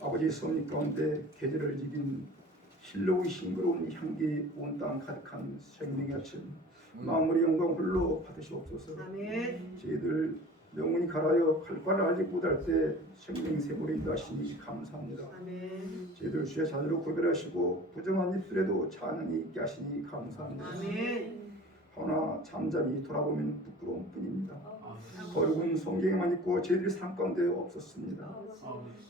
아버지 섭리 가운데 계절을 이긴 힐로의 싱그러운 향기 온 땅 가득한 생명의 아침 마음으로 영광 홀로 받으시옵소서. 아멘. 저희들 영혼이 갈아여 갈 바를 알지 못할 때 생명 세물에 인도하시니 감사합니다. 아멘. 저희들 주의 자녀로 구별하시고 부정한 입술에도 찬양이 있게 하시니 감사합니다. 아멘. 허나 잠잠히 돌아보면 부끄러운 뿐입니다. 거룩은 성경에만 있고 저희들이 삶 가운데 없었습니다.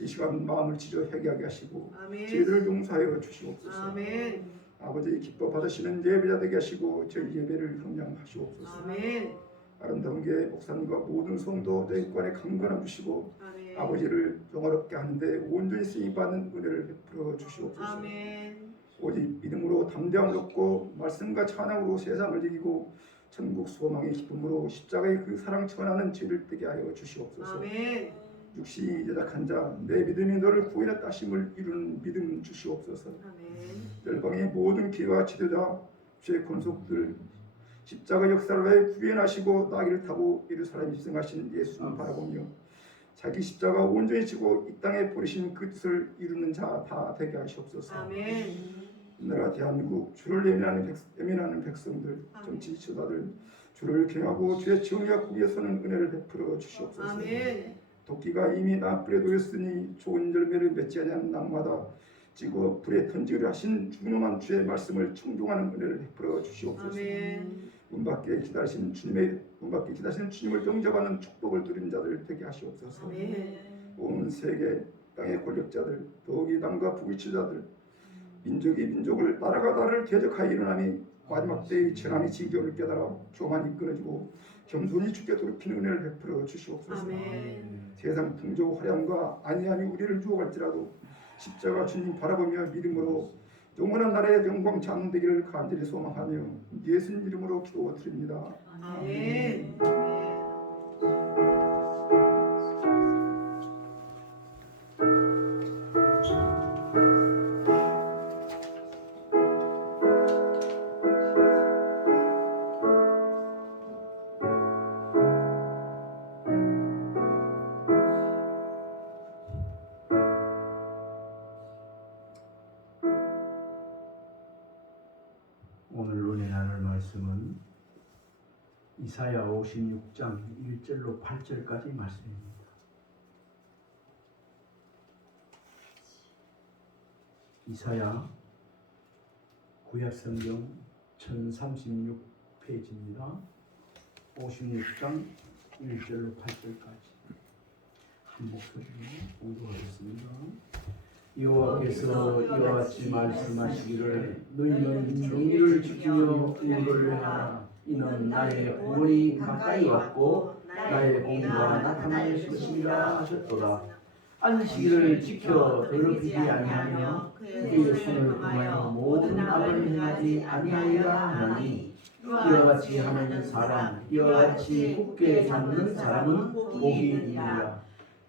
이 시간 마음을 지져 회개하게 하시고 아멘. 저희들을 용서하여 주시옵소서. 아멘. 아버지 기뻐 받으시는 예배자 되게 하시고 저희 예배를 형량하시옵소서. 아멘. 아름다운 게 목사님과 모든 성도 대관에 강건함 주시고 아멘. 아버지를 영화롭게 하는데 온전히 쓰임받는 은혜를 베풀어 주시옵소서. 아멘. 오직 믿음으로 담대함을 얻고 말씀과 찬양으로 세상을 이기고 천국 소망의 기쁨으로 십자가의 그 사랑 전하는 죄를 되게 하여 주시옵소서. 아멘. 육신이 제작한 자 내 믿음이 너를 구원의 따심을 이루는 믿음 주시옵소서. 아멘. 열방의 모든 기와 지도자 주의 권속들 십자가 역사를 위해 구원하시고 나귀를 타고 예루살렘 입성하신 예수를 바라보며 자기 십자가 온전히 지고 이 땅에 버리신 그 뜻을 이루는 자 다 되게 하시옵소서. 아멘. 나라 대한민국 주를 예민하는 백성들 정치 지도자들 주를 경하고 주의 정의와 국위에 서는 은혜를 베풀어 주시옵소서. 아멘. 도끼가 이미 나불에 놓였으니 좋은 열매를 맺지 아니하는 나무마다 찍어 불에 던지려 하신 중요한 주의 말씀을 청종하는 은혜를 베풀어 주시옵소서. 아멘. 문 밖에 기다리시는 주님을 영접하는 축복을 누린 자들 되게 하시옵소서. 아멘. 온 세계 땅의 권력자들 더욱이 남과 북의 지도자들 민족이 민족을 나라가 나라를 대적하여 일어나니 마지막 때의 재난이 지겨울 깨달아 교만이 끊어지고 겸손히 주께 돌이키는 은혜를 베풀어 주시옵소서. 아멘. 세상 풍조 화려함과 안위함이 우리를 유혹할지라도 십자가 주님 바라보며 믿음으로 영원한 나라의 영광 장되기를 간절히 소망하며 예수님 이름으로 기도드립니다. 아멘. 오늘 은혜 나눌 말씀은 이사야 56장 1절로 8절까지 말씀입니다. 이사야 구약성경 1036페이지입니다. 56장 1절로 8절까지 한 목소리로 공부하겠습니다. 여호와께서 이와 같이 말씀하시기를 너희는 정의를 지키며 의를 행하라. 이는 나의 구원이 가까이 왔고 나의 공의가 나타날 것이라 하셨도다. 안식일을 지켜 더럽히지 아니하며 그의 손을 금하여 모든 악을 행하지 아니하리라 하나니 이와 같이 하는 사람 이와 같이 굳게 잡는 사람은 복이 있느니라.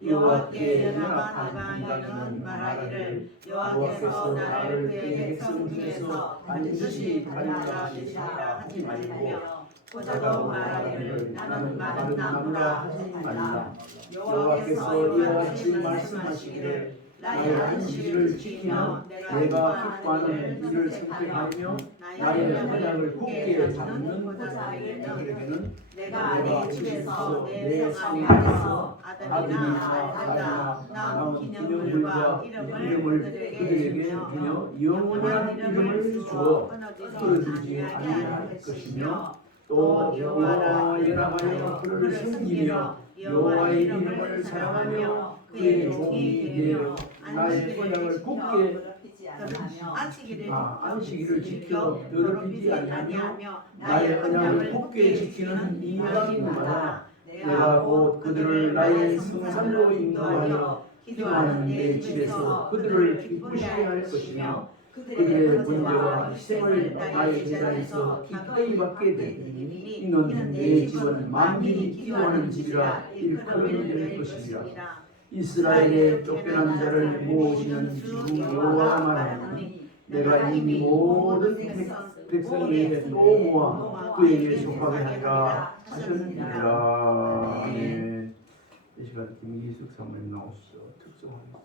여호와께 연합한 이방인은 말하기를 여호와께서 나를 그의 백성 중에서 반드시 단위라 하시리라 하지 말고 보자고 말하기를 나는 마른 나무라 하지 말라. 여호와께서 이와 같이 말씀하시기를 나의 안식일을 지키며 내가 기뻐하는 일을 선택하며 나의 언약을 굳게 잡는 자들에게는 내가 내 집에서 내 내 상 상 안에서 아들이나 아들이나 딸이나 낳은 낳은 기념물과 기념물과 이름을 그들에게 그들에게 주며 주며 영원한 이름을 주어 끊어지지 끊어지지 아니하게 아니할 할 것이며 것이며 또 또 여호와의 나라하여 그를 섬기며 여호와의 이름을 사랑하며 그의 종이 되어 나의 언약을 굳게 안식일을 지켜 더럽히지 아니하며 나의 언약을 굳게 지키는 이방인마다 내가 곧 그들을 나의 성산로 인도하여 기도하는 내 집에서 그들을 기쁘시게 할 것이며 그들의 번제와 희생을 나의 제단에서 기꺼이 받게 되리니 이는 내 집은 만민이 기도하는 집이라 일컬음이 될 것이니라. 이스라엘의 쫓겨난 자를 모으시는 주 여호와가 말하니 내가 이미 모든 백성에게 또 모아 그에게 속하게 하리라 하셨느니라. 아멘. 이 시간 김기숙 사모님 나오시죠. 특송하겠습니다.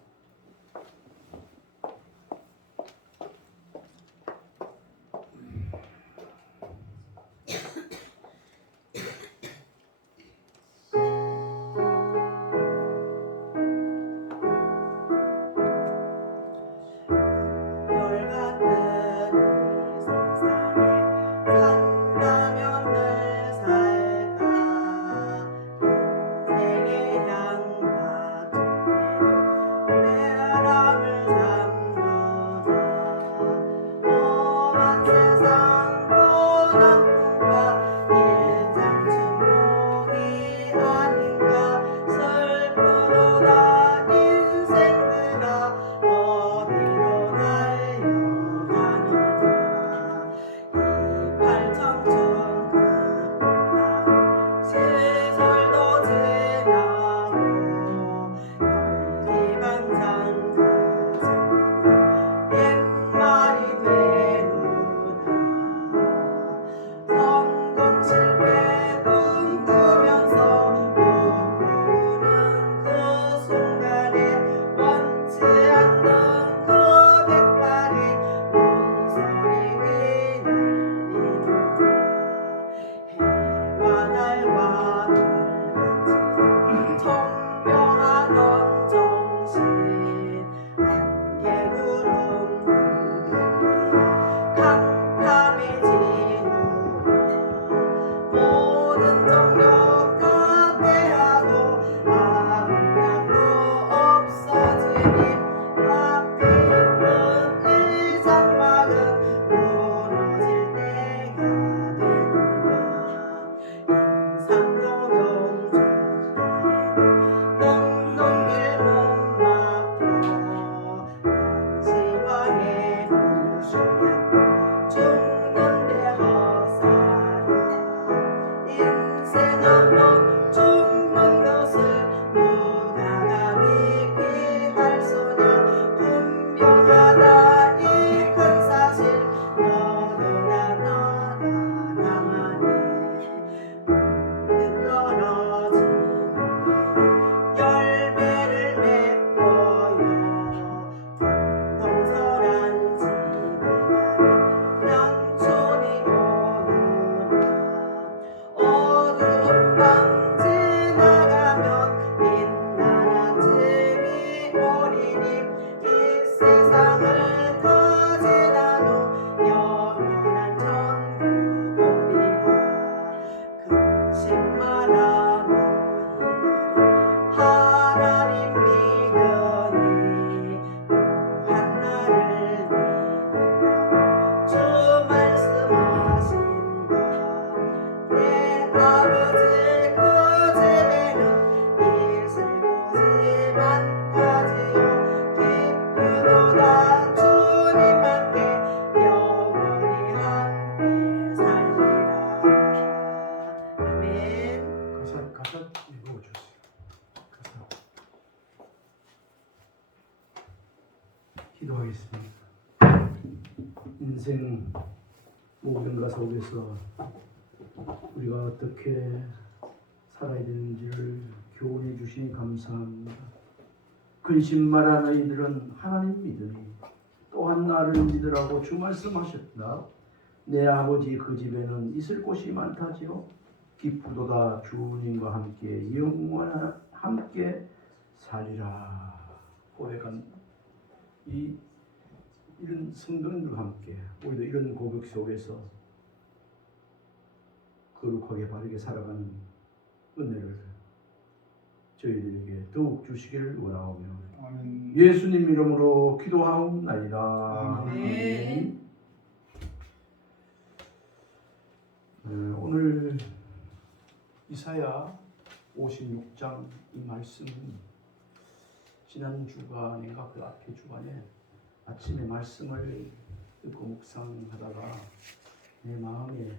기도하겠습니다. 인생 모든 것 속에서 우리가 어떻게 살아야 되는지를 교훈해 주시니 감사합니다. 근심마라 너희들은 하나님 믿으니 또한 나를 믿으라고 주 말씀하셨다. 내 아버지 그 집에는 있을 곳이 많다지요. 기쁘도다 주님과 함께 영원히 함께 살리라. 고백한 이런 성도님들과 함께 우리도 이런 고백 속에서 거룩하게 바르게 살아가는 은혜를 저희들에게 더욱 주시기를 원하오며 아멘. 예수님 이름으로 기도하옵나이다. 아멘. 오늘 이사야 56장 이 말씀은 지난 주간인가 그 앞에 주간에 아침에 말씀을 듣고 묵상하다가 내 마음에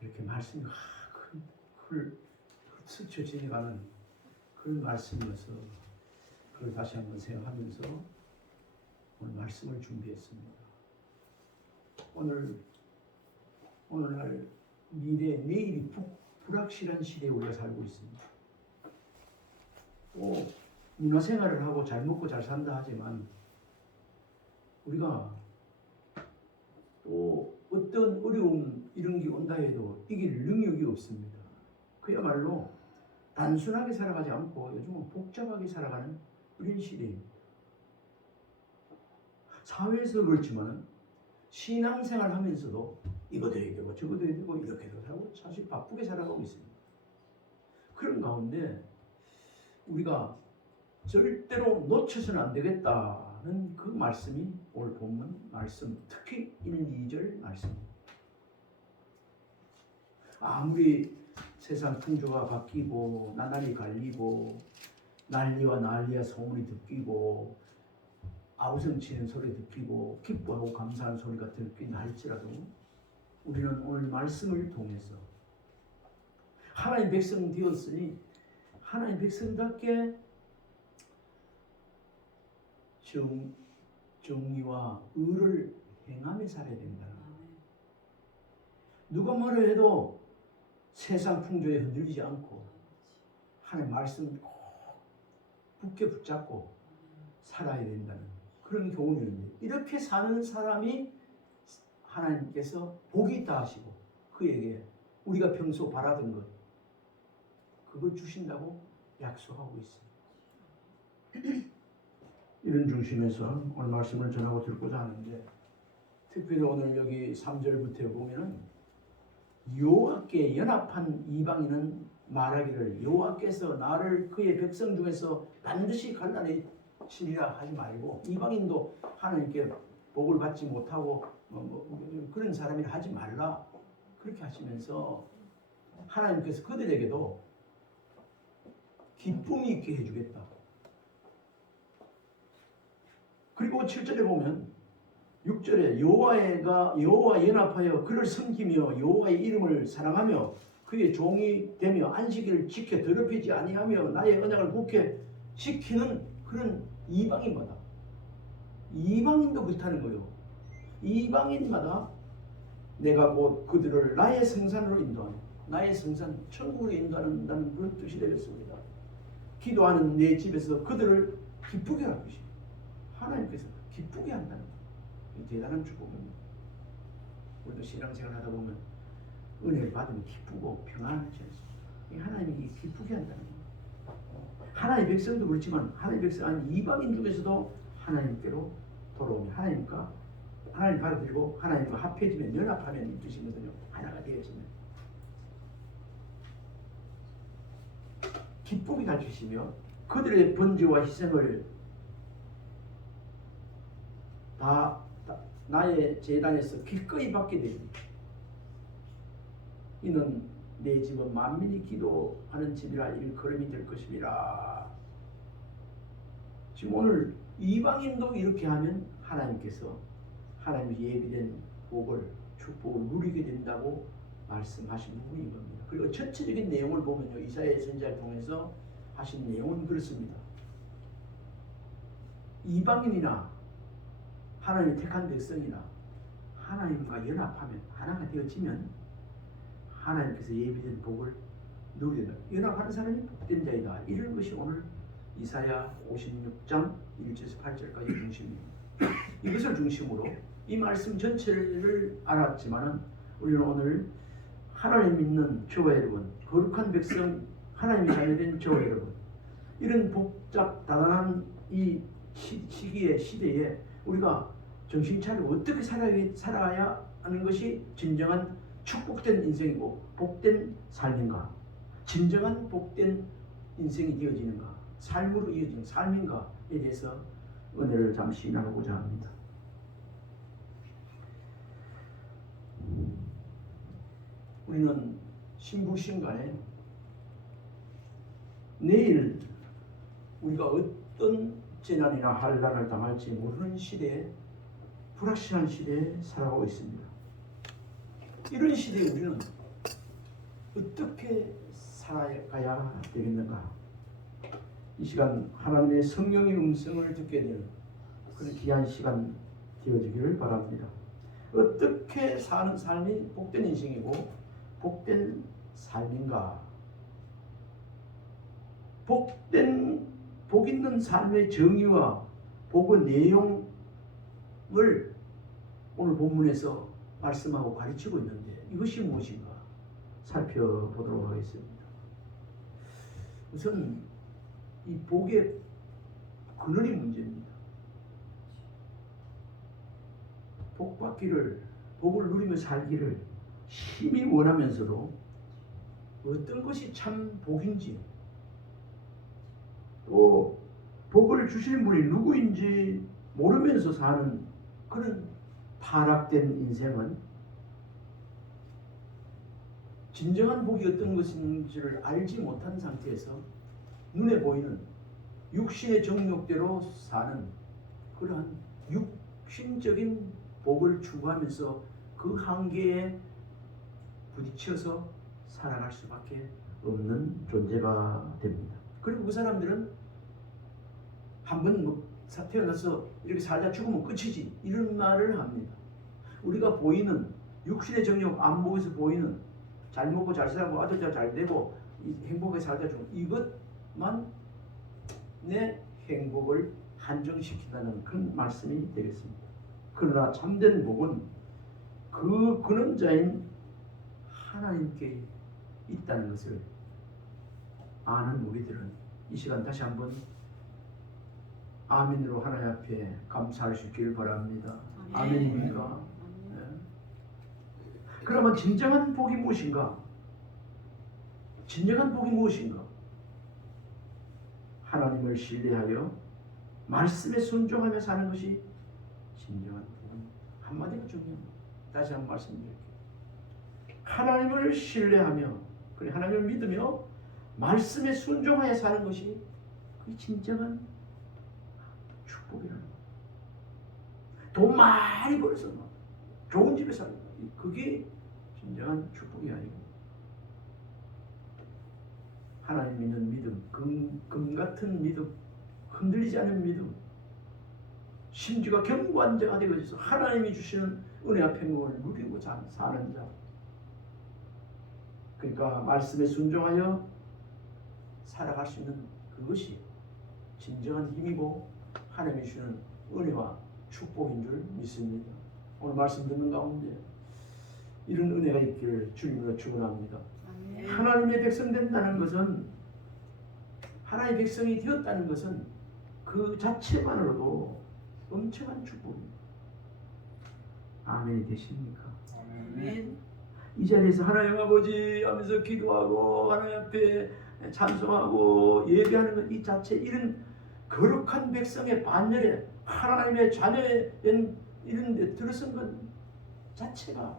이렇게 말씀이 스쳐 지나가는 그런 말씀이어서 그걸 다시 한번 생각하면서 오늘 말씀을 준비했습니다. 오늘날 내일이 불확실한 시대에 우리가 살고 있습니다. 또 문화생활을 하고 잘 먹고 잘 산다 하지만 우리가 또 어떤 어려움 이런 게 온다 해도 이길 능력이 없습니다. 그야말로 단순하게 살아가지 않고 요즘은 복잡하게 살아가는 이런 시대입니다. 사회에서 그렇지만 신앙생활 하면서도 이것도 해야 되고 저것도 해야 되고 이렇게도 하고 사실 바쁘게 살아가고 있습니다. 그런 가운데 우리가 절대로 놓쳐서는 안 되겠다는 그 말씀이 오늘 본문 말씀, 특히 1, 2절 말씀입니다. 아무리 세상 풍조가 바뀌고 나날이 갈리고 난리와 난리와 소문이 듣기고 아우성치는 소리 듣기고 기뻐하고 감사하는 소리가 듣긴다 할지라도 우리는 오늘 말씀을 통해서 하나님 백성 되었으니 하나님 백성답게 정의와 의를 행하며 살아야 된다. 누가 뭐라 해도 세상 풍조에 흔들리지 않고 하나님 말씀 꼭 굳게 붙잡고 살아야 된다는 그런 교훈이었는데 이렇게 사는 사람이 하나님께서 복이 있다 하시고 그에게 우리가 평소 바라던 것 그걸 주신다고 약속하고 있습니다. 이런 중심에서 오늘 말씀을 전하고 들고자 하는데 특별히 오늘 여기 3절부터 보면은 여호와께 연합한 이방인은 말하기를 여호와께서 나를 그의 백성 중에서 반드시 갈라내시리라 하지 말고 이방인도 하나님께 복을 받지 못하고 그런 사람이라 하지 말라 그렇게 하시면서 하나님께서 그들에게도 기쁨이 있게 해주겠다. 그리고 7절에 보면 6절에 여호와 연합하여 그를 섬기며 여호와의 이름을 사랑하며 그의 종이 되며 안식일을 지켜 더럽히지 아니하며 나의 언약을 굳게 지키는 그런 이방인마다 이방인도 그렇다는 거예요. 이방인마다 내가 곧 그들을 나의 성산으로 인도하며 나의 성산 천국으로 인도한다는 그런 뜻이 되겠습니다. 기도하는 내 집에서 그들을 기쁘게 할 것이다. 하나님께서 기쁘게 한다는 거예요. 대단한 축복입니다. 우리도 신앙생활 하다 보면 은혜를 받으면 기쁘고 평안하지 않습니까? 하나님이 기쁘게 한다는 거예요. 하나님의 백성도 그렇지만 하나님의 백성 아닌 이방인 중에서도 하나님께로 돌아오면 하나님 받아들이고 하나님과 합해지면 연합하면 이 뜻이거든요. 하나가 되어지면 기쁨이 가지시며 그들의 번제와 희생을 다 나의 제단에서 기꺼이 받게 됩니다. 이는 내 집은 만민이 기도하는 집이라 일컬음이 될 것이니라. 지금 오늘 이방인도 이렇게 하면 하나님께서 하나님의 예비된 복을 축복을 누리게 된다고 말씀하시는 분인 겁니다. 그리고 전체적인 내용을 보면요, 이사야 선지자를 통해서 하신 내용은 그렇습니다. 이방인이나 하나님의 택한 백성이나 하나님과 연합하면 하나가 되어지면 하나님께서 예비된 복을 누리게 된다. 연합하는 사람이 복된 자이다. 이런 것이 오늘 이사야 56장 1절에서 8절까지 중심입니다. 이것을 중심으로 이 말씀 전체를 알았지만은 우리는 오늘 하나님 믿는 저와 여러분, 거룩한 백성, 하나님의 자녀된 저와 여러분, 이런 복잡 다단한 이 시대에 우리가 정신 차리고 어떻게 살아야 하는 것이 진정한 축복된 인생이고 복된 삶인가, 진정한 복된 인생이 이어지는가, 삶으로 이어지는 삶인가에 대해서 은혜를 잠시 나누고자 합니다. 우리는 신부신간에 내일 우리가 어떤 재난이나 환난을 당할지 모르는 시대에, 불확실한 시대에 살아가고 있습니다. 이런 시대에 우리는 어떻게 살아가야 되겠는가? 이 시간 하나님의 성령의 음성을 듣게 되는 그런 귀한 시간 되어지기를 바랍니다. 어떻게 사는 삶이 복된 인생이고 복된 삶인가? 복 있는 삶의 정의와 복의 내용을 오늘 본문에서 말씀하고 가르치고 있는데 이것이 무엇인가 살펴보도록 하겠습니다. 우선 이 복의 근원이 문제입니다. 복 받기를, 복을 누리며 살기를 힘이 원하면서도 어떤 것이 참 복인지, 또 복을 주시는 분이 누구인지 모르면서 사는 그런 타락된 인생은 진정한 복이 어떤 것인지를 알지 못한 상태에서 눈에 보이는 육신의 정욕대로 사는 그러한 육신적인 복을 추구하면서 그 한계에 부딪혀서 살아갈 수밖에 없는 존재가 됩니다. 그리고 그 사람들은 한번 태어나서 이렇게 살다 죽으면 끝이지 이런 말을 합니다. 우리가 보이는 육신의 정욕, 안목에서 보이는 잘 먹고 잘 살고 아들 잘 되고 행복하게 살다 죽으면 이것만 내 행복을 한정시킨다는 그런 말씀이 되겠습니다. 그러나 참된 복은 그 근원자인 하나님께 있다는 것을 아는 우리들은 이 시간 다시 한번 아멘으로 하나님 앞에 감사할 수 있기를 바랍니다. 아멘입니까? 네. 그러면 진정한 복이 무엇인가? 진정한 복이 무엇인가? 하나님을 신뢰하여 말씀에 순종하며 사는 것이 진정한 복은 한마디로 중요합니다. 다시 한번 말씀드릴게요. 하나님을 신뢰하며 그래 하나님을 믿으며 말씀에 순종하여 사는 것이 그게 진정한 축복이라는 거예요. 돈 많이 벌어서 좋은 집에 사는 거 그게 진정한 축복이 아니고 하나님 믿는 믿음, 금 같은 믿음, 흔들리지 않는 믿음, 심지가 견고한 자가 되어서 하나님이 주시는 은혜와 평강을 누리고 사는 자. 그러니까 말씀에 순종하여 살아갈 수 있는 그것이 진정한 힘이고 하나님이 주시는 은혜와 축복인 줄 믿습니다. 오늘 말씀 듣는 가운데 이런 은혜가 있기를 주님으로 축원합니다. 하나님의 백성 된다는 것은 하나님의 백성이 되었다는 것은 그 자체만으로도 엄청난 축복입니다. 아멘이 되십니까? 아멘. 이 자리에서 하나님 아버지 하면서 기도하고 하나님 앞에 찬송하고 예배하는 것 이 자체 이런 거룩한 백성의 반열에 하나님의 자녀된 이런 데 들어선 것 자체가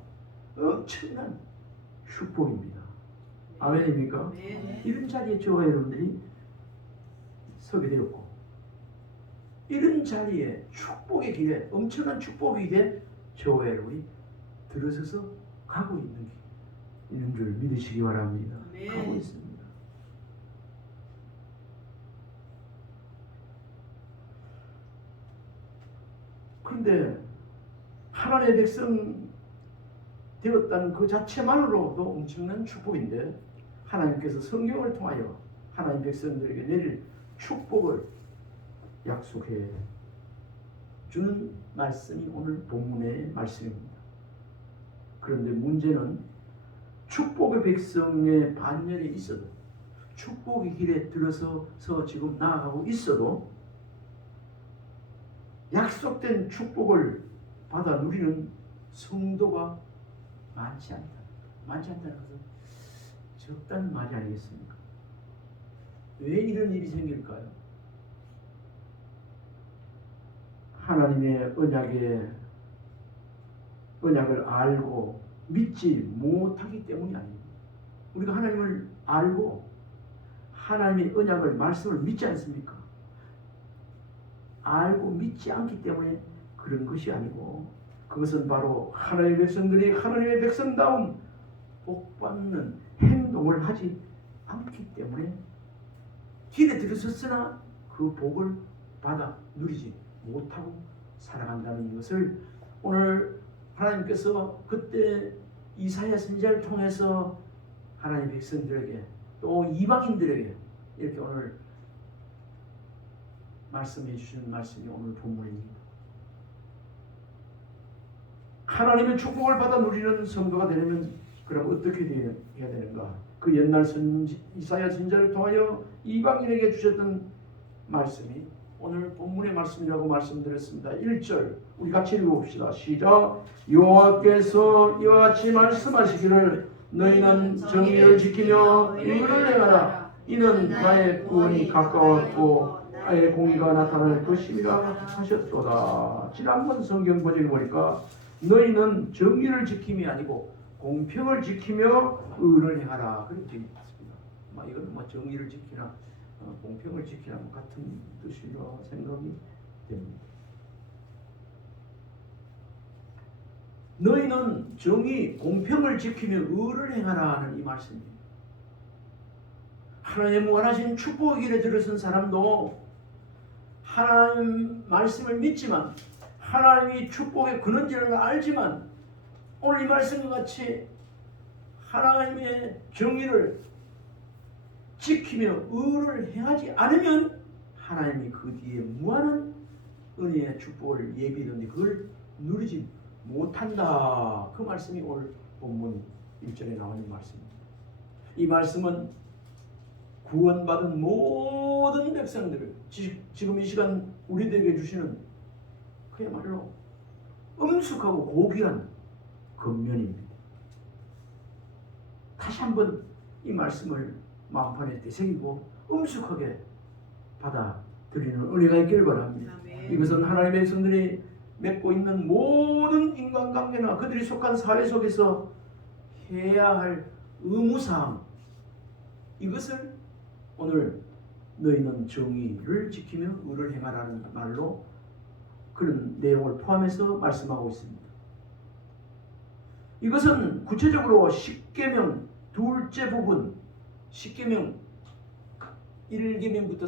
엄청난 축복입니다. 아멘입니까? 네. 이런 자리에 저와 여러분들이 서게 되었고 이런 자리에 축복의 길에 엄청난 축복의 길에 저와 여러분이 들어서서 가고 있는 줄 믿으시기 바랍니다. 네. 가고 있습니다. 그런데 하나님의 백성 되었다는 그 자체만으로도 엄청난 축복인데 하나님께서 성경을 통하여 하나님 백성들에게 내릴 축복을 약속해 주는 말씀이 오늘 본문의 말씀입니다. 그런데 문제는 축복의 백성의 반열에 있어도, 축복의 길에 들어서서 지금 나아가고 있어도 약속된 축복을 받아 누리는 성도가 많지 않다. 많지 않다는 것은 적다는 말이 아니겠습니까? 왜 이런 일이 생길까요? 하나님의 언약을 알고 믿지 못하기 때문이 아닙니다. 우리가 하나님을 알고 하나님의 언약을, 말씀을 믿지 않습니까? 알고 믿지 않기 때문에 그런 것이 아니고, 그것은 바로 하나님의 백성들이 하나님의 백성다운 복받는 행동을 하지 않기 때문에 길에 들어섰으나 그 복을 받아 누리지 못하고 살아간다는 것을 오늘 하나님께서 그때 이사야 선지자를 통해서 하나님의 백성들에게 또 이방인들에게 이렇게 오늘 말씀해 주시는 말씀이 오늘 본문입니다. 하나님의 축복을 받아 누리는 성도가 되려면 그럼 어떻게 해야 되는가? 그 옛날 이사야 선지자를 통하여 이방인에게 주셨던 말씀이 오늘 본문의 말씀이라고 말씀드렸습니다. 1절 우리 같이 읽어봅시다. 시작. 여호와께서 이와 같이 말씀하시기를 너희는 정의를 지키며 의를 행하라. 이는 나의 구원이 가까웠고 나의 공의가 나타날 것임이라 하셨도다. 지난번 성경 버전을 보니까 너희는 정의를 지킴이 아니고 공평을 지키며 의를 행하라. 그렇게 되어 있습니다. 이건 정의를 지키나 공평을 지키나 같은 뜻이라 생각이 됩니다. 너희는 정의, 공평을 지키며 의를 행하라는 이 말씀입니다. 하나님의 무한하신 축복의 길에 들어선 사람도 하나님 말씀을 믿지만, 하나님이 축복의 근원지를 알지만, 오늘 이 말씀과 같이 하나님의 정의를 지키며 의를 행하지 않으면 하나님이 그 뒤에 무한한 은혜의 축복을 예비했는데 그걸 누리지 못한다. 그 말씀이 오늘 본문 1절에 나오는 말씀입니다. 이 말씀은 구원받은 모든 백성들을 지금 이 시간 우리들에게 주시는 그야말로 엄숙하고 고귀한 권면입니다. 다시 한번 이 말씀을 마음판에 되새기고 엄숙하게 받아들이는 은혜가 있기를 바랍니다. 이것은 하나님의 백성들이 맺고 있는 모든 인간관계나 그들이 속한 사회 속에서 해야 할 의무사항, 이것을 오늘 너희는 정의를 지키며 의를 행하라는 말로 그런 내용을 포함해서 말씀하고 있습니다. 이것은 구체적으로 십계명 둘째 부분, 십계명 1계명부터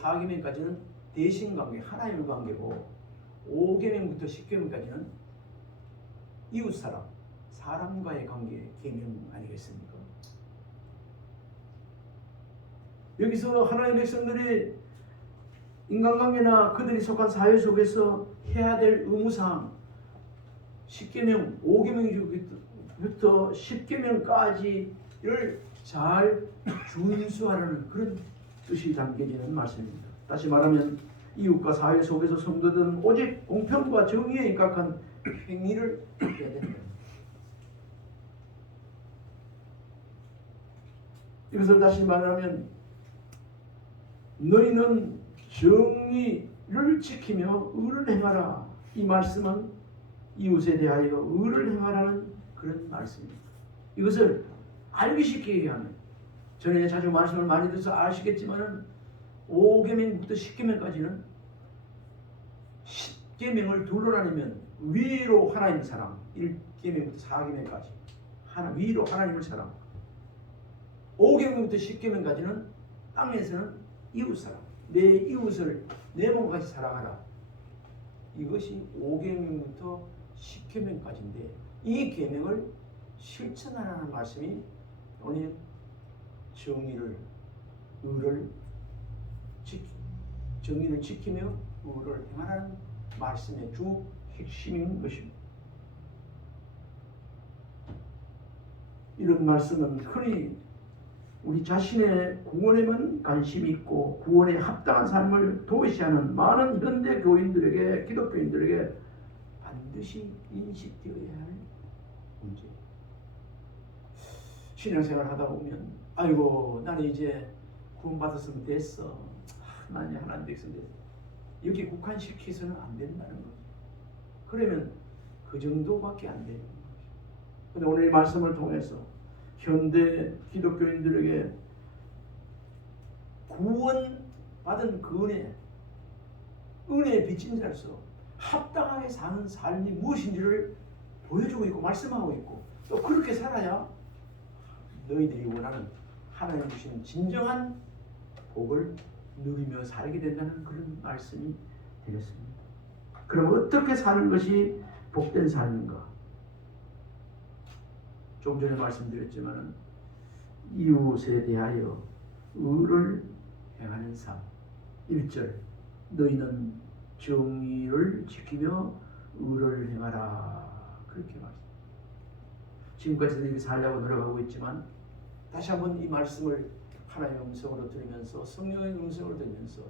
4계명까지는 대신관계, 하나님의 관계고 5계명부터 10계명까지는 이웃사람, 사람과의 관계 계명 아니겠습니까? 여기서 하나님의 백성들이 인간관계나 그들이 속한 사회 속에서 해야 될 의무사항 10계명, 5계명부터 10계명까지를 잘 준수하라는 그런 뜻이 담겨지는 말씀입니다. 다시 말하면 이웃과 사회 속에서 성도들은 오직 공평과 정의에 입각한 행위를 해야 된다. 이것을 다시 말하면 너희는 정의를 지키며 의를 행하라. 이 말씀은 이웃에 대하여 의를 행하라는 그런 말씀입니다. 이것을 알기 쉽게 얘기하면, 전에 자주 말씀을 많이 들어서 아시겠지만은 5계명부터 10계명까지는 10계명을 둘로 나누면 위로 하나님 사랑, 1계명부터 4계명까지 위로 하나님을 사랑, 5계명부터 10계명까지는 땅에서는 이웃 사랑, 내 이웃을 내 몸같이 사랑하라. 이것이 5계명부터 10계명까지인데 이 계명을 실천하라는 말씀이 오늘 정의를, 의를 정의를 지키며 의를 행하는 말씀의 주 핵심인 것입니다. 이런 말씀은 흔히 우리 자신의 구원에만 관심이 있고 구원에 합당한 삶을 도외시하는 많은 현대 교인들에게, 기독교인들에게 반드시 인식되어야 할 문제예요. 신앙생활 하다 보면 아이고 나는 이제 구원받았으면 됐어. 난 이제 하나님 백성 됐어. 여기 국한시켜서는 안 된다는 거죠. 그러면 그 정도밖에 안 되는 거죠. 근데 오늘 이 말씀을 통해서 현대 기독교인들에게 구원받은 그 은혜에 비친 자로서 합당하게 사는 삶이 무엇인지를 보여주고 있고 말씀하고 있고 또 그렇게 살아야 너희들이 원하는 하나님 주신 진정한 복을 누리며 살게 된다는 그런 말씀이 되겠습니다. 그럼 어떻게 사는 것이 복된 삶인가? 좀 전에 말씀드렸지만 이웃에 대하여 의를 행하는 삶. 1절 너희는 정의를 지키며 의를 행하라. 그렇게 말씀. 지금까지도 이렇게 살려고 노력하고 있지만 다시 한번 이 말씀을 하나님의 음성으로 들으면서 성령의 음성을 들으면서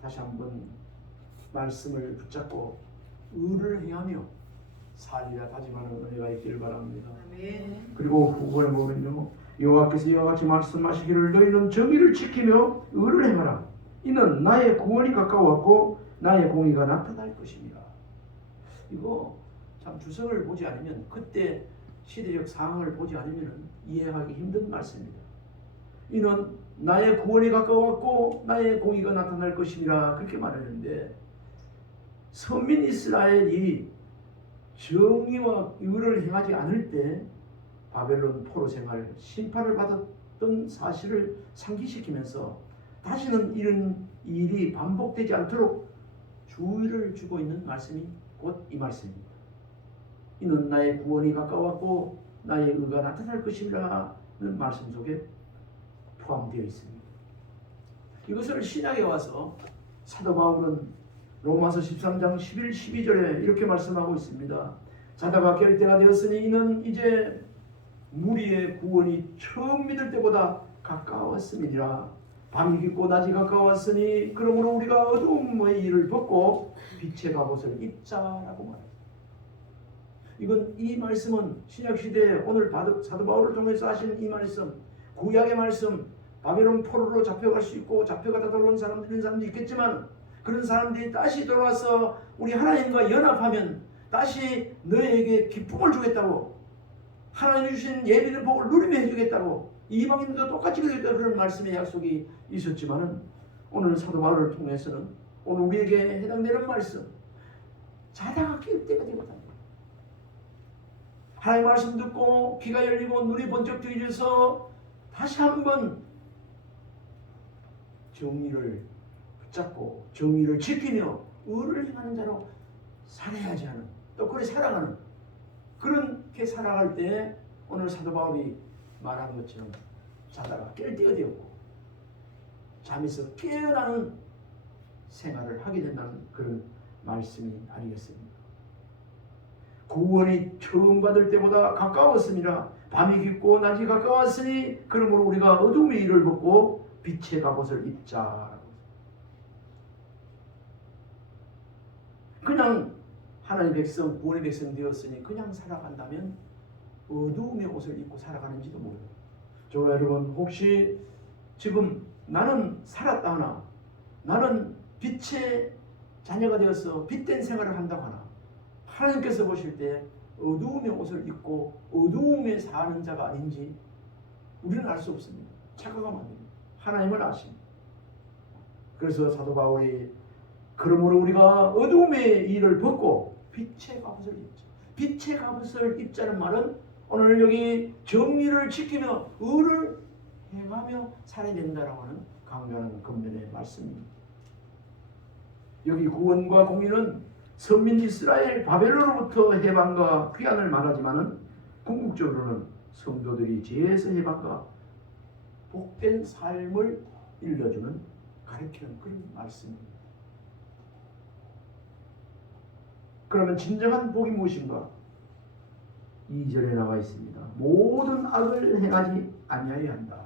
다시 한번 말씀을 붙잡고 의를 행하며 살리라 다짐하는 은혜가 있기를 바랍니다. 아멘. 그리고 후보에 보면요 여호와께서 이와 같이 말씀하시기를 너희는 정의를 지키며 의를 행하라. 이는 나의 구원이 가까웠고 나의 공의가 나타날 것입니다. 이거 참 주석을 보지 않으면 그때 시대적 상황을 보지 않으면 이해하기 힘든 말씀입니다. 이는 나의 구원이 가까웠고 나의 공의가 나타날 것이니라 그렇게 말하는데 선민 이스라엘이 정의와 의를 행하지 않을 때 바벨론 포로 생활 심판을 받았던 사실을 상기시키면서 다시는 이런 일이 반복되지 않도록 주의를 주고 있는 말씀이 곧 이 말씀입니다. 이는 나의 구원이 가까웠고 나의 의가 나타날 것이라는 말씀 속에 포함되어 있습니다. 이것을 신약에 와서 사도 바울은 로마서 13장 11, 12절에 이렇게 말씀하고 있습니다. 자다가 깰 때가 되었으니 이는 이제 무리의 구원이 처음 믿을 때보다 가까웠음이니라. 밤이 깊고 낮이 가까웠으니 그러므로 우리가 어두움의 일을 벗고 빛의 갑옷을 입자라고 말합니다. 이건 이 말씀은 신약시대에 오늘 사도 바울을 통해서 하신 이 말씀 구약의 말씀 바벨론 포로로 잡혀갈 수 있고 잡혀가다 돌아온 사람도 있겠지만 그런 사람들이 다시 돌아와서 우리 하나님과 연합하면 다시 너에게 기쁨을 주겠다고 하나님 주신 예비된 복을 누리며 해주겠다고 이방인들도 똑같이 그러겠다 그런 말씀의 약속이 있었지만은 오늘 사도 바울을 통해서는 오늘 우리에게 해당되는 말씀 자다가 깰 때가 되거든요. 하나님 말씀 듣고 귀가 열리고 눈이 번쩍 뜨여져서 다시 한번 정의를 붙잡고 정의를 지키며 의를 행하는 자로 살아야지 하는 또 그렇게 살아가는 그렇게 살아갈 때 오늘 사도 바울이 말한 것처럼 자다가 깰 때가 되었고 잠에서 깨어나는 생활을 하게 된다는 그런 말씀이 아니겠습니까? 구원이 처음 받을 때보다 가까웠습니다. 밤이 깊고 낮이 가까웠으니 그러므로 우리가 어둠의 일을 벗고 빛의 갑옷을 입자. 그냥 하나님의 백성, 구원의 백성 되었으니 그냥 살아간다면 어두움의 옷을 입고 살아가는지도 모르고 저 여러분 혹시 지금 나는 살았다 하나 나는 빛의 자녀가 되어서 빛된 생활을 한다고 하나 하나님께서 보실 때 어두움의 옷을 입고 어두움에 사는 자가 아닌지 우리는 알 수 없습니다. 착각하면 안 됩니다. 하나님을 아십니다. 그래서 사도 바울이 그러므로 우리가 어두움의 일을 벗고 빛의 갑옷을 입자. 빛의 갑옷을 입자는 말은 오늘 여기 정의를 지키며 의를 행하며 살아야 된다라고 하는 강조하는 근면의 말씀입니다. 여기 구원과 공의는 선민 이스라엘 바벨론으로부터 해방과 귀환을 말하지만은 궁극적으로는 성도들이 죄에서 해방과 복된 삶을 일러주는 가르치는 그런 말씀입니다. 그러면 진정한 복이 무엇인가? 2절에 나와 있습니다. 모든 악을 행하지 아니하여야 한다.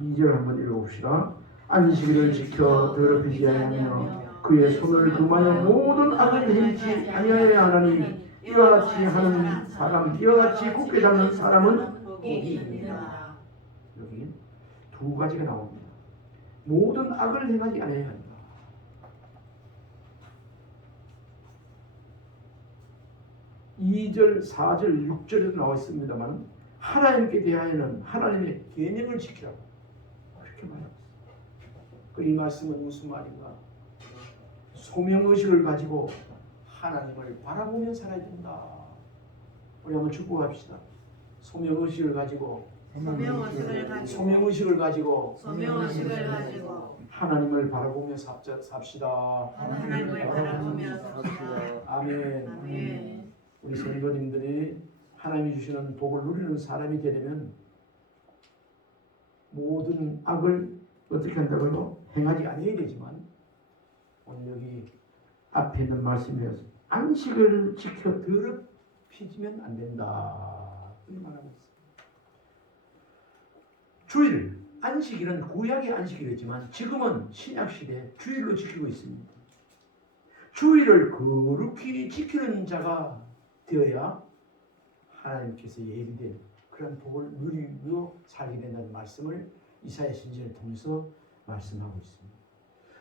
2절 한번 읽어봅시다. 안식일을 지켜 더럽히지 아니하며 그의 손을 금하여 모든 악을 행치 아니하여야 하나니 이와 같이 하는 사람, 이와 같이 굳게 잡는 사람은 복이 있느니라. 여기 두 가지가 나옵니다. 모든 악을 행하지 아니하여야 한다. 2절, 4절, 6절에도 나와 있습니다만 하나님께 대하여는 하나님의 계명을 지키라고 그렇게 말합니다. 이 말씀은 무슨 말인가? 소명의식을 가지고 하나님을 바라보며 살아야 된다. 우리 한번 축복합시다. 소명의식을 가지고 소명의식을 가지고 하나님을 바라보며 삽시다. 하나님을 바라보며 삽시다. 아멘. 아멘. 우리 성도님들이 하나님이 주시는 복을 누리는 사람이 되려면 모든 악을 어떻게 한다고요? 행하지 아니해야 되지만 오늘 여기 앞에 있는 말씀이어서 안식을 지켜 더럽히지면 안 된다. 이 말하고 있습니다. 주일, 안식일은 구약의 안식일이었지만 지금은 신약시대 주일로 지키고 있습니다. 주일을 거룩히 지키는 자가 되어야 하나님께서 예비된 그런 복을 누리고 살게 된다는 말씀을 이사야 신전을 통해서 말씀하고 있습니다.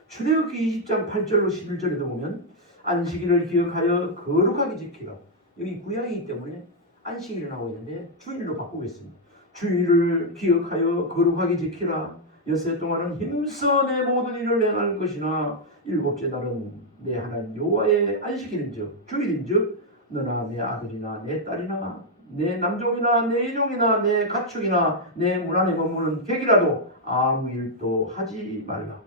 출애굽기 20장 8절로 11절에도 보면 안식일을 기억하여 거룩하게 지키라. 여기 구약이기 때문에 안식일이 나오고 있는데 주일로 바꾸고 있습니다. 주일을 기억하여 거룩하게 지키라. 엿새 동안은 힘써 내 모든 일을 행할 것이나 일곱째 날은 내 하나님 여호와의 안식일인즉 주일인즉 너나 내 아들이나 내 딸이나 내 남종이나 내 여종이나 내 가축이나 내 문 안에 머무는 객이라도 아무 일도 하지 말라.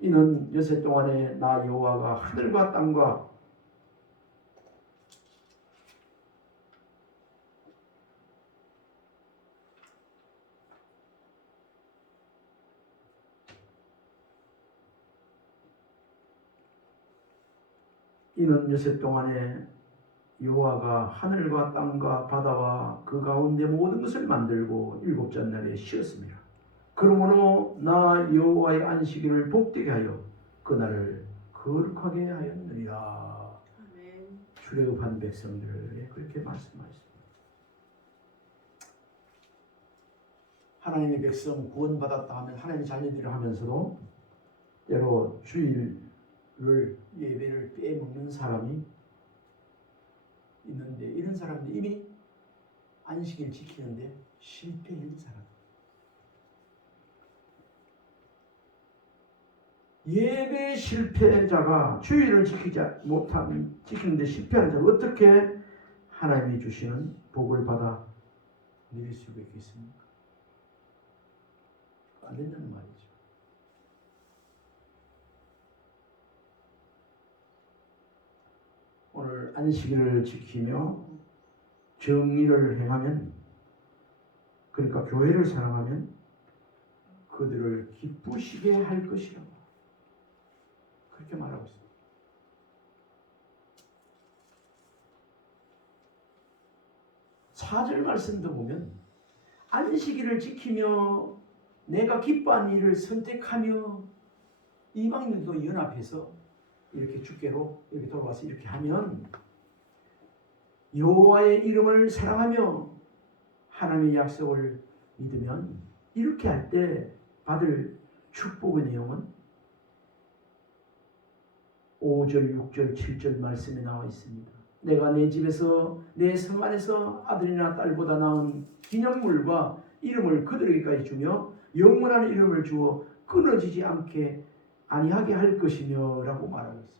이는 엿새 동안에 나 여호와가 하늘과 땅과 이는 엿새 동안에 여호와가 하늘과 땅과 바다와 그 가운데 모든 것을 만들고 일곱째 날에 쉬었습니다. 그러므로 나 여호와의 안식일을 복되게 하여 그날을 거룩하게 하였느니라. 출애굽한 백성들에게 그렇게 말씀하셨습니다. 하나님의 백성 구원받았다 하면 하나님의 자녀들을 하면서도 때로 주일을 예배를 빼먹는 사람이 있는데 이런 사람들이 이미 안식일 지키는데 실패한 사람. 예배 실패자가 주일을 지키는데 실패한 자가 어떻게 하나님이 주시는 복을 받아 누릴 수가 있겠습니까? 안 된다는 말이죠. 오늘 안식일을 지키며 정의를 행하면, 그러니까 교회를 사랑하면 그들을 기쁘시게 할 것이라고 그렇게 말하고 있습니다. 4절 말씀도 보면 안식일을 지키며 내가 기뻐하는 일을 선택하며 이방인들도 연합해서 이렇게 주께로 이렇게 돌아와서 이렇게 하면 여호와의 이름을 사랑하며 하나님의 약속을 믿으면 이렇게 할 때 받을 축복의 내용은 5절, 6절, 7절 말씀에 나와 있습니다. 내가 내 집에서 내 성 안에서 아들이나 딸보다 나은 기념물과 이름을 그들에게까지 주며 영원한 이름을 주어 끊어지지 않게 아니하게 할 것이며 라고 말하고 있습니다.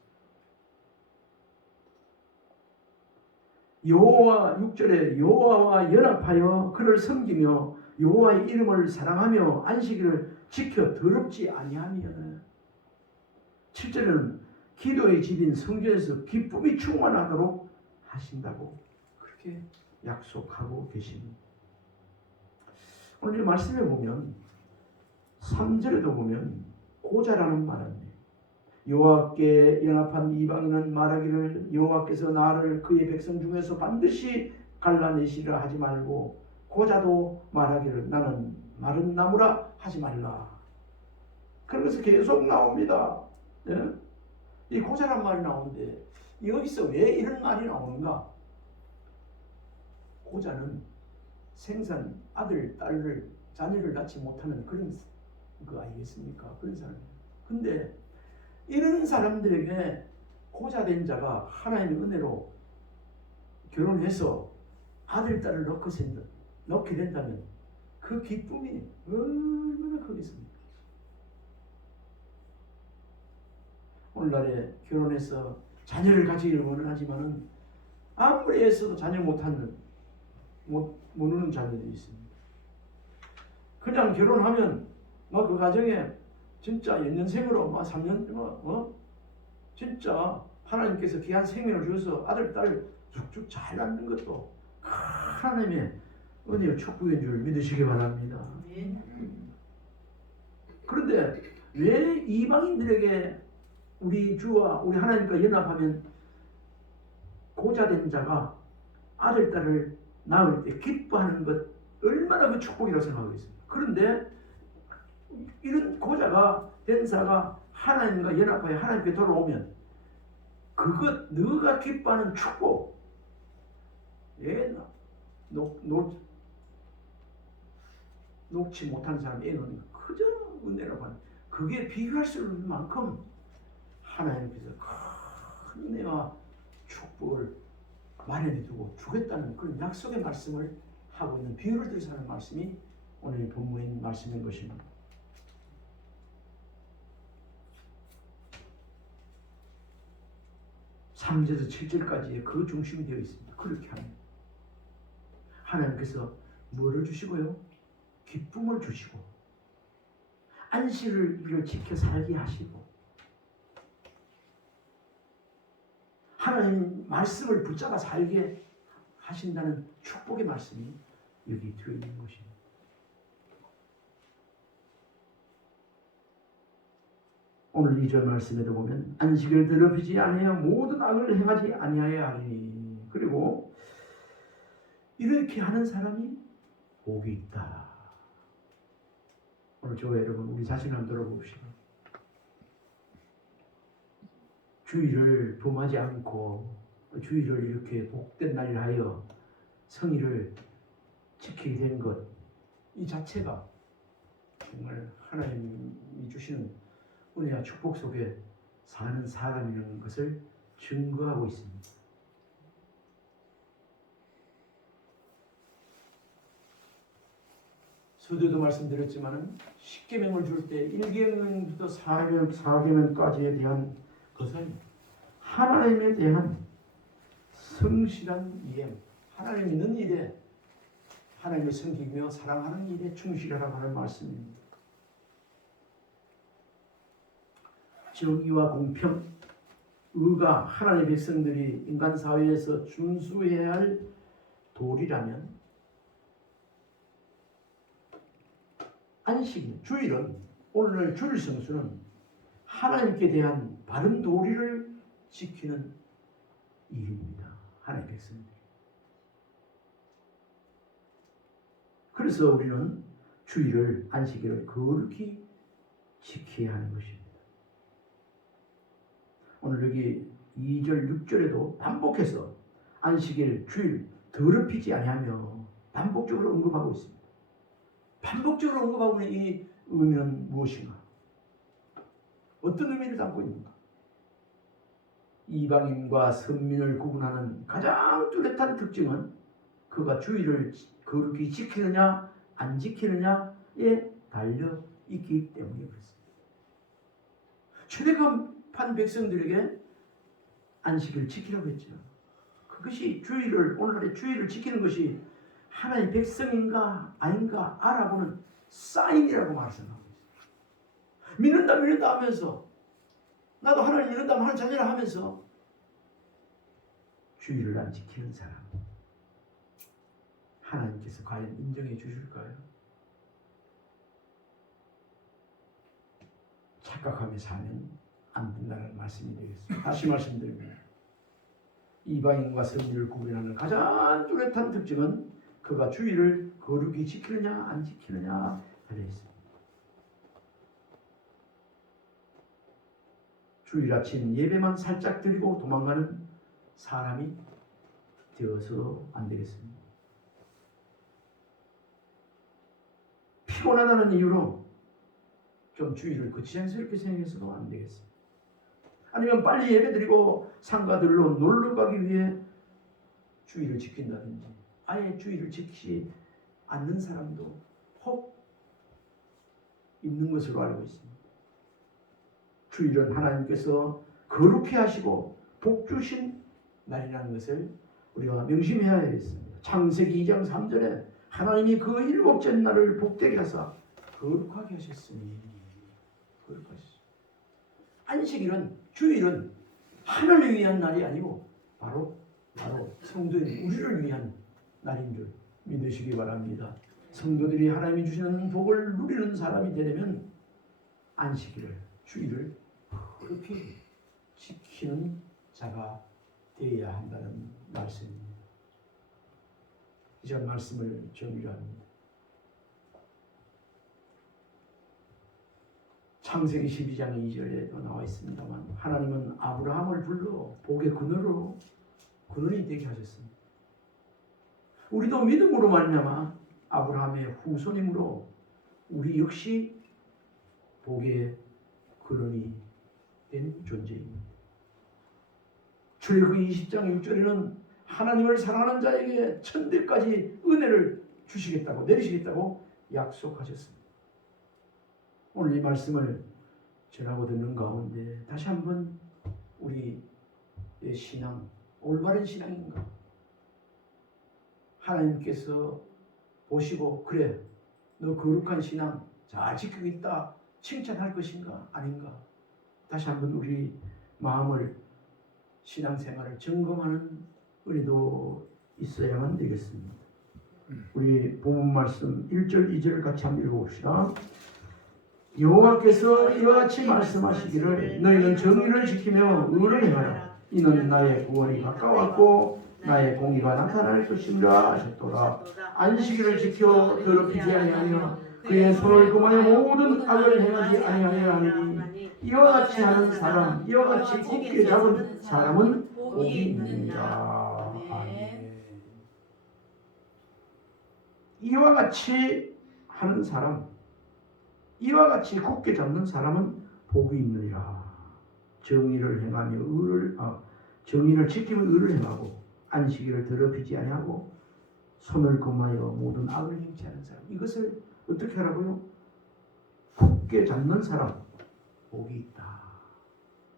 여호와 6절에 여호와와 연합하여 그를 섬기며 여호와의 이름을 사랑하며 안식일을 지켜 더럽지 아니하며 7절에는 기도의 집인 성전에서 기쁨이 충만하도록 하신다고 그렇게 약속하고 계십니다. 오늘 이 말씀에 보면 3절에도 보면 고자라는 말은 여호와께 연합한 이방인은 말하기를 여호와께서 나를 그의 백성 중에서 반드시 갈라내시라 하지 말고 고자도 말하기를 나는 마른 나무라 하지 말라. 그래서 계속 나옵니다. 네? 이 고자란 말이 나오는데 여기서 왜 이런 말이 나오는가? 고자는 생산 아들, 딸을 자녀를 낳지 못하는 그런 거 아니겠습니까? 그런 사람이에요. 근데 이런 사람들에게 고자된 자가 하나님의 은혜로 결혼해서 아들, 딸을 넣게 된다면 그 기쁨이 얼마나 크겠습니까? 오늘날에 결혼해서 자녀를 가지기를 원하지만은 아무리 애써도 자녀 못 오는 자녀들이 있습니다. 그냥 결혼하면 그 가정에 진짜 연년생으로 3년 진짜 하나님께서 귀한 생명을 주셔서 아들, 딸 쭉쭉 잘 낳는 것도 하나님의 은혜와 축복인 줄 믿으시기 바랍니다. 그런데 왜 이방인들에게 우리 주와 우리 하나님과 연합하면 고자된 자가 아들, 딸을 낳을 때 기뻐하는 것 얼마나 그 축복이라고 생각하고 있습니다. 그런데 이런 고자가 된 자가 하나님과 연합하여 하나님께 돌아오면 그것 너가 기뻐하는 축복 놓지 못하는 사람 애 놓는 거 그저 은혜라고 하는 그게 비교할 수 없는 만큼 하나님께서 큰 은혜와 축복을 마련해 두고 주겠다는 그런 약속의 말씀을 하고 있는 비유를 들어서 하는 말씀이 오늘 본문인 말씀인 것입니다. (3절에서) (7절까지의) 그 중심이 되어 있습니다. 그렇게 하면 하나님께서 뭐를 주시고요? 기쁨을 주시고 안식을 지켜 살게 하시고 하나님 말씀을 붙잡아 살게 하신다는 축복의 말씀이 여기 되어 있는 것입니다. 오늘 2절 말씀에도 보면 안식을 더럽히지 아니하여 모든 악을 행하지 아니하여 하리니 그리고 이렇게 하는 사람이 복이 있다. 오늘 저와 여러분 우리 자신을 한번 돌아봅시다. 주일을 범하지 않고 주일을 이렇게 복된 날이라 하여 성의를 지키게 된 것 이 자체가 정말 하나님이 주시는 은혜와 축복 속에 사는 사람이라는 것을 증거하고 있습니다. 서두에도 말씀드렸지만 10계명을 줄 때 1계명부터 4계명까지에 대한 것은 하나님에 대한 성실한 이해, 하나님 있는 일에 하나님을 섬기며 사랑하는 일에 충실하라고 하는 말씀입니다. 정의와 공평, 의가 하나님의 백성들이 인간 사회에서 준수해야 할 도리라면 안식, 주일은 오늘 주일 성수는 하나님께 대한 바른 도리를 지키는 일입니다. 하나님의 백성들이. 그래서 우리는 주일을 안식일을 거룩히 지켜야 하는 것입니다. 오늘 여기 2절 6절에도 반복해서 안식일 주일 더럽히지 아니하며 반복적으로 언급하고 있습니다. 반복적으로 언급하고 있는 이 의미는 무엇인가? 어떤 의미를 담고 있는가? 이방인과 선민을 구분하는 가장 뚜렷한 특징은 그가 주일을 거룩히 지키느냐 안 지키느냐에 달려 있기 때문에 그렇습니다. 출애굽한 백성들에게 안식일을 지키라고 했죠. 그것이 오늘날의 주일을 지키는 것이 하나님 백성인가 아닌가 알아보는 사인이라고 말씀하고 있습니다. 믿는다 하면서 나도 하나님 믿는다 하는 자녀라 하면서 주일을 안 지키는 사람 하나님께서 과연 인정해 주실까요? 착각하며 살면 안 된다는 말씀이 되겠습니다. 다시 말씀드립니다. 이방인과 선지를 구분하는 가장 뚜렷한 특징은 그가 주의를 거룩히 지키느냐 안 지키느냐 달려 있습니다. 주일 아침 예배만 살짝 드리고 도망가는 사람이 되어서 안 되겠습니다. 피곤하다는 이유로 좀 주의를 거치장스럽게 생각해서도 안 되겠습니다. 아니면 빨리 예배드리고 상가들로 놀러 가기 위해 주의를 지킨다든지 아예 주의를 지키지 않는 사람도 혹 있는 것으로 알고 있습니다. 주일은 하나님께서 거룩히 하시고 복 주신 날이라는 것을 우리가 명심해야 하겠습니다. 창세기 2장 3절에 하나님이 그 일곱째 날을 복되게 하사 거룩하게 하셨으니 거룩하셨습니다. 안식일은 주일은 하나님을 위한 날이 아니고 바로 성도인 우리를 위한 날인 줄 믿으시기 바랍니다. 성도들이 하나님이 주시는 복을 누리는 사람이 되려면 안식일을 주일을 그렇게 지키는 자가 되어야 한다는 말씀입니다. 이제 말씀을 정리합니다. 창세기 12장 2절에도 나와 있습니다만 하나님은 아브라함을 불러 복의 근원이 되게 하셨습니다. 우리도 믿음으로 말미암아 아브라함의 후손이므로 우리 역시 복의 근원이 된 존재입니다. 출애굽기 20장 6절에는 하나님을 사랑하는 자에게 천대까지 은혜를 주시겠다고 내리시겠다고 약속하셨습니다. 오늘 이 말씀을 전하고 듣는 가운데 다시 한번 우리의 신앙, 올바른 신앙인가? 하나님께서 보시고 그래 너 거룩한 신앙 잘 지키고 있다 칭찬할 것인가 아닌가? 다시 한번 우리 마음을 신앙생활을 점검하는 은혜도 있어야만 되겠습니다. 우리 본문 말씀 1절 2절을 같이 한번 읽어봅시다. 여호와께서 이와 같이 말씀하시기를 너희는 정의를 지키며 의를 행하라. 이는 나의 구원이 가까웠고 나의 공의가 나타날 것임이라 하셨도다. 안식일을 지켜 더럽히지 아니하며 그의 손을 금하여 모든 악을 행하지 아니하려 하니 이와 같이 하는 사람 이와 같이 굳게 잡은 사람은 복이 있느니라. 아멘. 이와 같이 하는 사람 이와 같이 굳게 잡는 사람은 복이 있느니라. 정의를 행하며 정의를 지키며 의를 행하고 안식일을 더럽히지 아니하고 손을 금하여 모든 악을 행치 않은 사람. 이것을 어떻게 하라고요? 굳게 잡는 사람 복이 있다.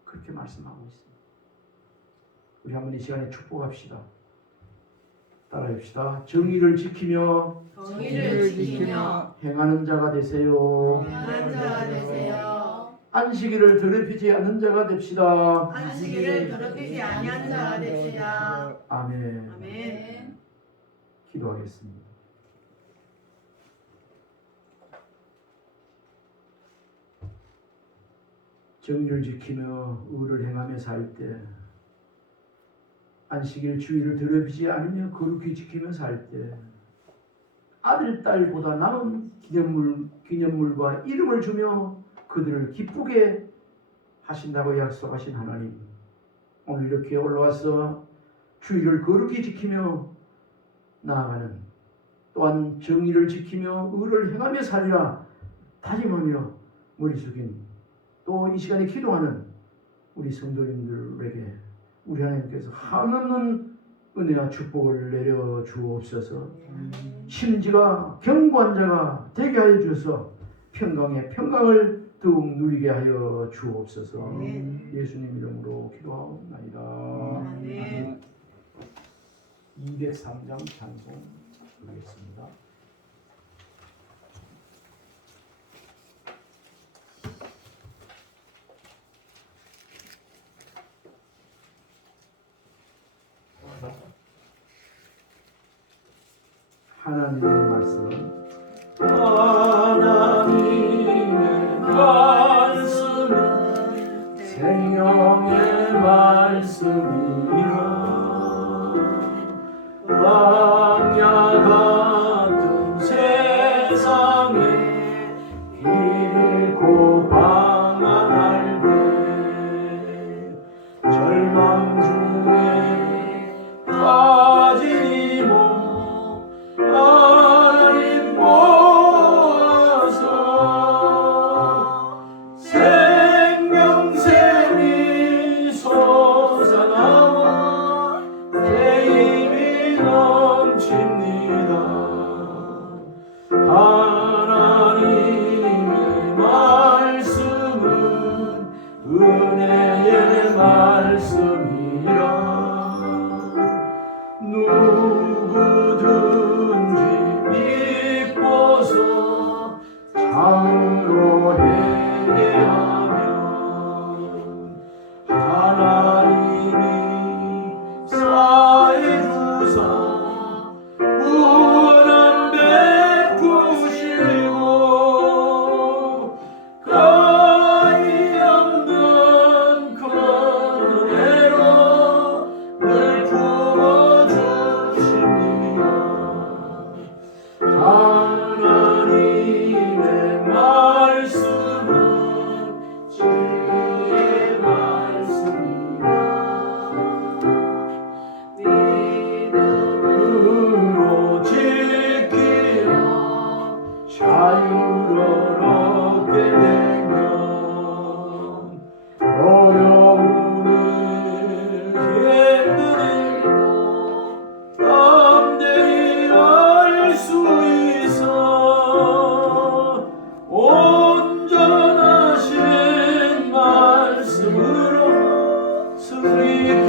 그렇게 말씀하고 있습니다. 우리 한번 이 시간에 축복합시다. 따라합시다. 정의를 지키며 행하는 자가 되세요. 안식일을 더럽히지 않는 자가 됩시다. 아멘. 아멘. 기도하겠습니다. 정의를 지키며 의를 행하며 살 때 안식일 주일을 더럽히지 않으며 거룩히 지키며 살 때 아들, 딸보다 남은 기념물과 이름을 주며 그들을 기쁘게 하신다고 약속하신 하나님, 오늘 이렇게 올라와서 주일을 거룩히 지키며 나아가는 또한 정의를 지키며 의를 행하며 살리라 다짐하며 머리 숙인 또 이 시간에 기도하는 우리 성도님들에게 우리 하나님께서 한없는 은혜와 축복을 내려 주옵소서. 심지가 견고한 자가 되게 하여 주셔서 평강의 평강을 더욱 누리게 하여 주옵소서. 예수님 이름으로 기도하옵나이다. 아멘. 203장 찬송 하겠습니다. 하나님의 말씀은 하나님의 말씀은 말씀이라 광야 같은 세상에 길 잃고 방황할 때 절망 중에 빠진 몸 하나님 모아서 생명샘이 솟아나와 내 힘이 넘칩니다. 하나님의 말씀은 은혜의 말씀이라 누구든지 믿고서 참으로 행하면 하나님이 사해 주사 구원을 베푸시고 가히 없는 그 은혜로 늘 부어주십니다. 하나님의 말씀은 진리의 말씀이라 믿음으로 지키며 자유를 얻게 되면 어려운 일 힘든 일도 담대히 할 수 있어 온전하신 말씀으로 승리